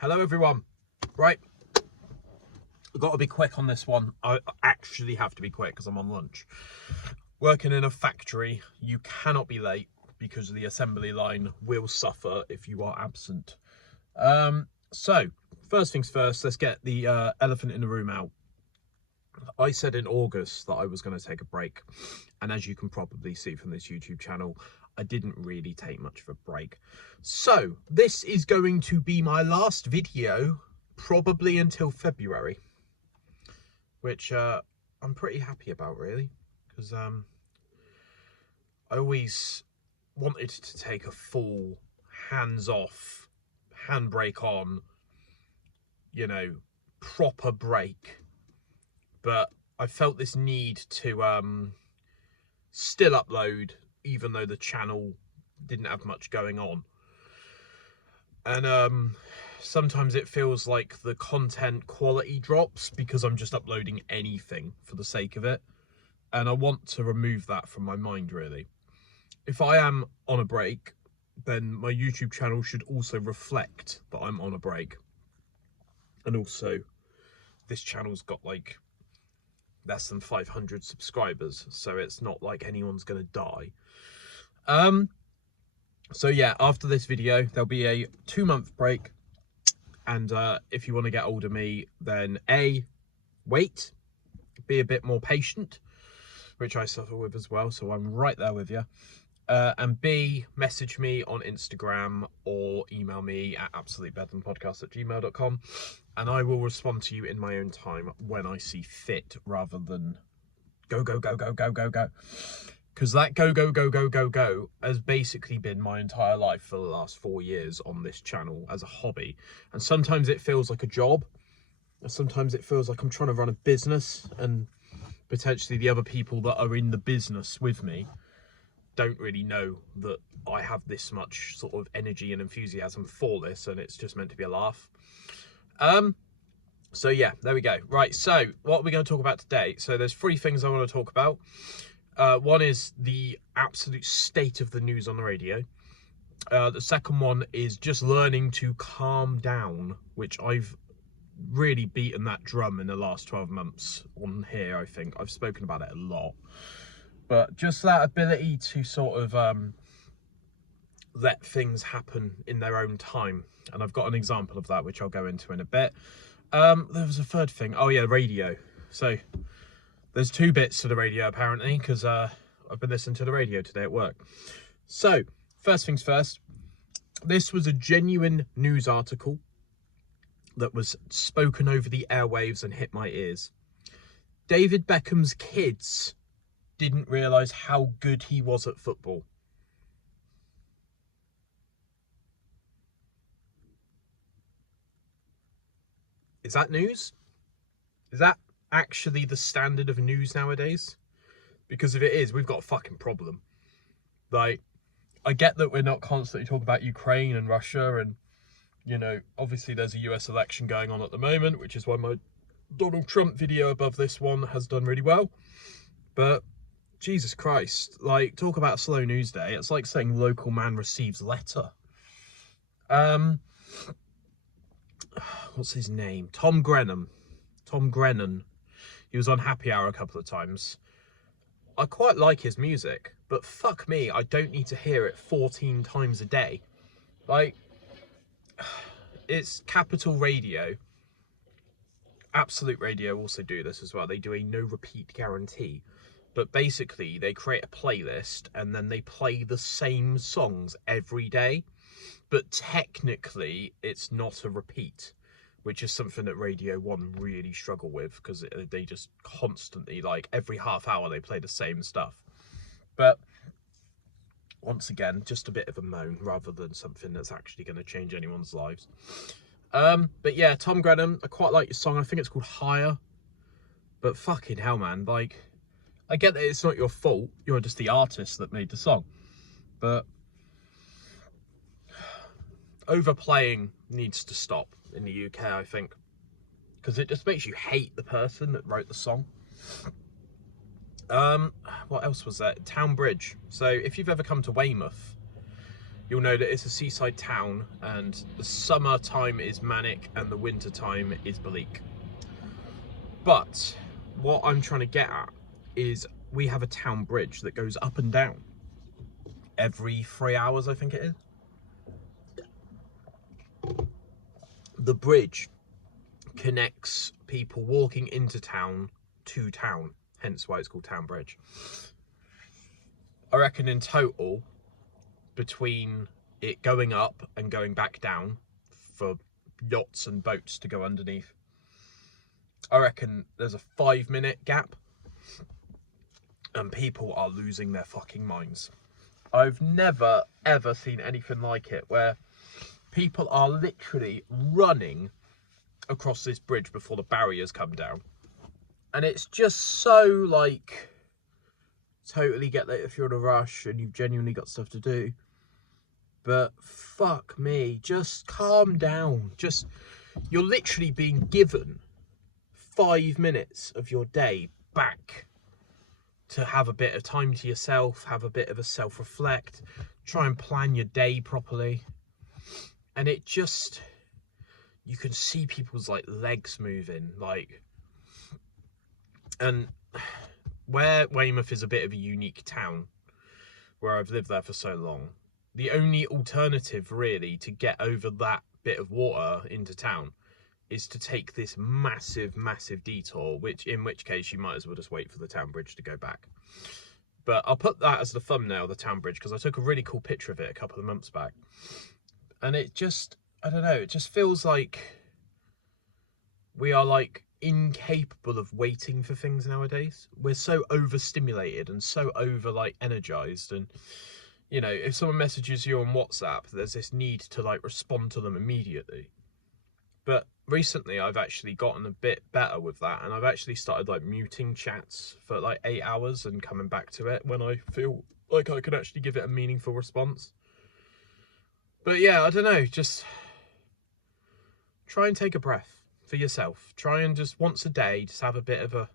Hello everyone. Right, I've got to be quick on this one. I actually have to be quick because I'm on lunch. Working in a factory, you cannot be late because the assembly line will suffer if you are absent. So first things first, let's get the elephant in the room out. I said in August that I was going to take a break, and as you can probably see from this YouTube channel, I didn't really take much of a break. So this is going to be my last video, probably until February, which I'm pretty happy about, really, because I always wanted to take a full hands-off, handbrake on, you know, proper break. But I felt this need to still upload, even though the channel didn't have much going on. And sometimes it feels like the content quality drops because I'm just uploading anything for the sake of it. And I want to remove that from my mind, really. If I am on a break, then my YouTube channel should also reflect that I'm on a break. And also, this channel's got like less than 500 subscribers, so it's not like anyone's gonna die. So yeah, after this video there'll be a 2-month break, and if you want to get hold of me, then A, wait, be a bit more patient, which I suffer with as well, so I'm right there with you, and B, message me on Instagram or email me at absolutebedlampodcast@gmail.com, and I will respond to you in my own time when I see fit, rather than go, because that go has basically been my entire life for the last 4 years on this channel as a hobby. And sometimes it feels like a job, and sometimes it feels like I'm trying to run a business, and potentially the other people that are in the business with me don't really know that I have this much sort of energy and enthusiasm for this, and it's just meant to be a laugh. So yeah, there we go. Right, so what are we going to talk about today? So there's 3 things I want to talk about. One is the absolute state of the news on the radio. The second one is just learning to calm down, which I've really beaten that drum in the last 12 months on here. I think I've spoken about it a lot, but just that ability to sort of let things happen in their own time. And I've got an example of that, which I'll go into in a bit. There was a third thing. Oh yeah, radio. So there's 2 bits to the radio, apparently, because I've been listening to the radio today at work. So, first things first, this was a genuine news article that was spoken over the airwaves and hit my ears. David Beckham's kids didn't realise how good he was at football. Is that news? Is that actually the standard of news nowadays? Because if it is, we've got a fucking problem. Like, I get that we're not constantly talking about Ukraine and Russia, and, you know, obviously there's a US election going on at the moment, which is why my Donald Trump video above this one has done really well. But Jesus Christ, like, talk about slow news day. It's like saying local man receives letter. What's his name? Tom Grennan. He was on Happy Hour a couple of times. I quite like his music, but fuck me, I don't need to hear it 14 times a day. Like, it's Capital Radio. Absolute Radio also do this as well. They do a no repeat guarantee. But basically, they create a playlist and then they play the same songs every day. But technically, it's not a repeat, which is something that Radio 1 really struggle with, because they just constantly, like, every half hour they play the same stuff. But once again, just a bit of a moan rather than something that's actually going to change anyone's lives. But yeah, Tom Grennan, I quite like your song. I think it's called Higher. But fucking hell, man, like, I get that it's not your fault. You're just the artist that made the song. But overplaying needs to stop in the UK, I think, because it just makes you hate the person that wrote the song. What else was there? Town Bridge. So if you've ever come to Weymouth, you'll know that it's a seaside town, and the summer time is manic and the winter time is bleak. But what I'm trying to get at is we have a town bridge that goes up and down every 3 hours, I think it is. The bridge connects people walking into town to town, hence why it's called Town Bridge. I reckon in total, between it going up and going back down for yachts and boats to go underneath, I reckon there's a 5-minute gap and people are losing their fucking minds. I've never ever seen anything like it, where people are literally running across this bridge before the barriers come down. And it's just so, like, totally get that if you're in a rush and you've genuinely got stuff to do. But fuck me, just calm down. Just, you're literally being given 5 minutes of your day back to have a bit of time to yourself, have a bit of a self-reflect, try and plan your day properly. And it just, you can see people's like legs moving, like, and where Weymouth is a bit of a unique town, where I've lived there for so long, the only alternative really to get over that bit of water into town is to take this massive detour, in which case you might as well just wait for the town bridge to go back. But I'll put that as the thumbnail, the town bridge, because I took a really cool picture of it a couple of months back. And it just, I don't know, it just feels like we are like incapable of waiting for things nowadays. We're so overstimulated and so over like energized, and you know, if someone messages you on WhatsApp, there's this need to like respond to them immediately. But recently I've actually gotten a bit better with that, and I've actually started like muting chats for like 8 hours and coming back to it when I feel like I can actually give it a meaningful response. But yeah, I don't know, just try and take a breath for yourself. Try and just once a day, just have a bit of a,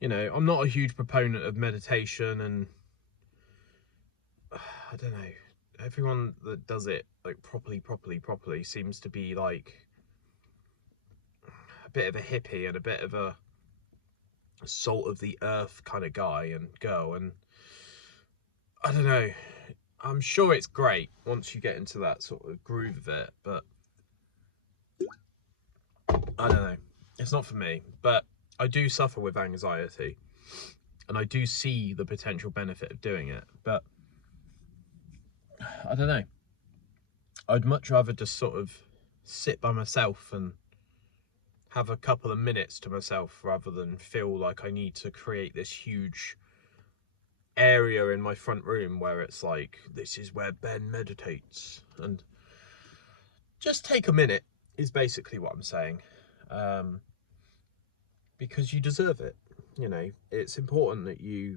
you know, I'm not a huge proponent of meditation, and I don't know, everyone that does it like properly seems to be like a bit of a hippie and a bit of a salt of the earth kind of guy and girl, and I don't know, I'm sure it's great once you get into that sort of groove of it, but I don't know, it's not for me. But I do suffer with anxiety, and I do see the potential benefit of doing it, but I don't know, I'd much rather just sort of sit by myself and have a couple of minutes to myself, rather than feel like I need to create this huge area in my front room where it's like, this is where Ben meditates. And just take a minute is basically what I'm saying, because you deserve it. You know, it's important that you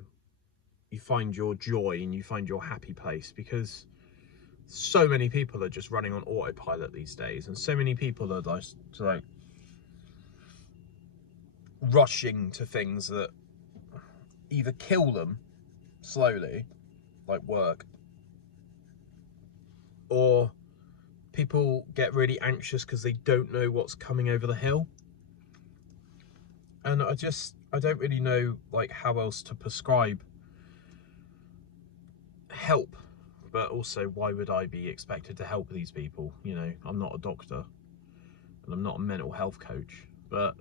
find your joy and you find your happy place, because so many people are just running on autopilot these days, and so many people are just like rushing to things that either kill them slowly, like work, or people get really anxious because they don't know what's coming over the hill. And I don't really know like how else to prescribe help, but also why would I be expected to help these people? You know, I'm not a doctor and I'm not a mental health coach, but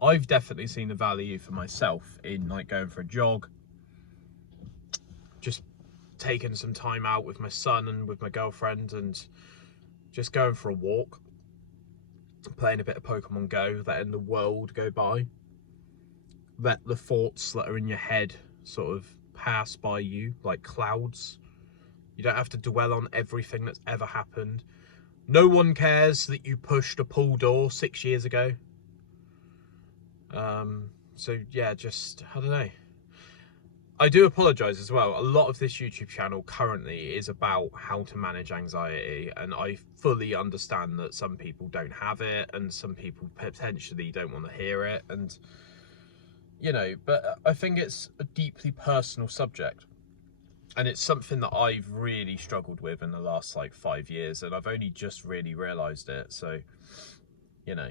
I've definitely seen the value for myself in like going for a jog, just taking some time out with my son and with my girlfriend and just going for a walk, playing a bit of Pokemon Go, letting the world go by, let the thoughts that are in your head sort of pass by you like clouds. You don't have to dwell on everything that's ever happened. No one cares that you pushed a pool door 6 years ago. So yeah, just, I don't know. I do apologise as well. A lot of this YouTube channel currently is about how to manage anxiety, and I fully understand that some people don't have it and some people potentially don't want to hear it, and you know, but I think it's a deeply personal subject. And it's something that I've really struggled with in the last like 5 years, and I've only just really realised it. So, you know,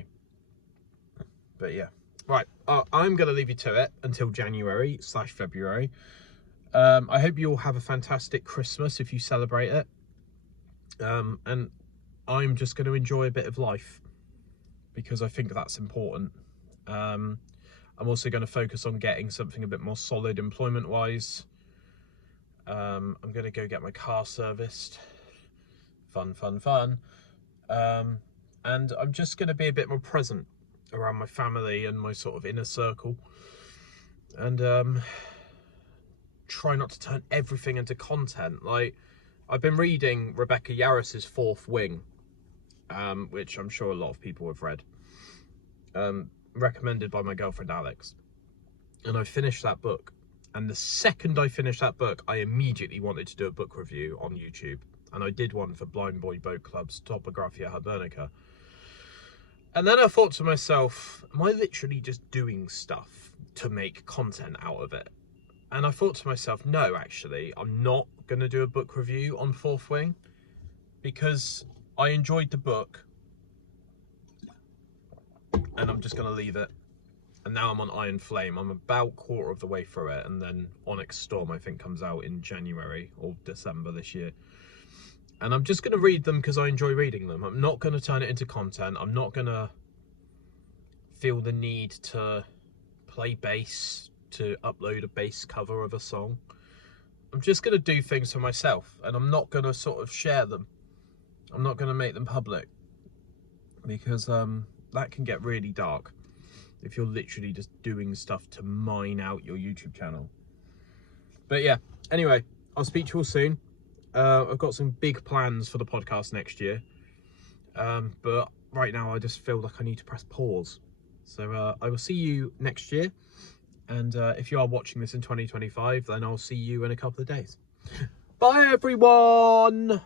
but yeah. Right, I'm going to leave you to it until January/February. I hope you all have a fantastic Christmas if you celebrate it. And I'm just going to enjoy a bit of life because I think that's important. I'm also going to focus on getting something a bit more solid employment-wise. I'm going to go get my car serviced. Fun. And I'm just going to be a bit more present around my family and my sort of inner circle. And try not to turn everything into content. Like, I've been reading Rebecca Yarros's Fourth Wing, which I'm sure a lot of people have read. Recommended by my girlfriend Alex. And I finished that book. And the second I finished that book, I immediately wanted to do a book review on YouTube. And I did one for Blind Boy Boat Club's Topographia Hibernica. And then I thought to myself, am I literally just doing stuff to make content out of it? And I thought to myself, no, actually, I'm not going to do a book review on Fourth Wing because I enjoyed the book and I'm just going to leave it. And now I'm on Iron Flame. I'm about quarter of the way through it, and then Onyx Storm, I think, comes out in January or December this year. And I'm just going to read them because I enjoy reading them. I'm not going to turn it into content. I'm not going to feel the need to play bass, to upload a bass cover of a song. I'm just going to do things for myself, and I'm not going to sort of share them. I'm not going to make them public because that can get really dark if you're literally just doing stuff to mine out your YouTube channel. But yeah, anyway, I'll speak to you all soon. I've got some big plans for the podcast next year. But right now I just feel like I need to press pause. So I will see you next year. And if you are watching this in 2025, then I'll see you in a couple of days. Bye, everyone.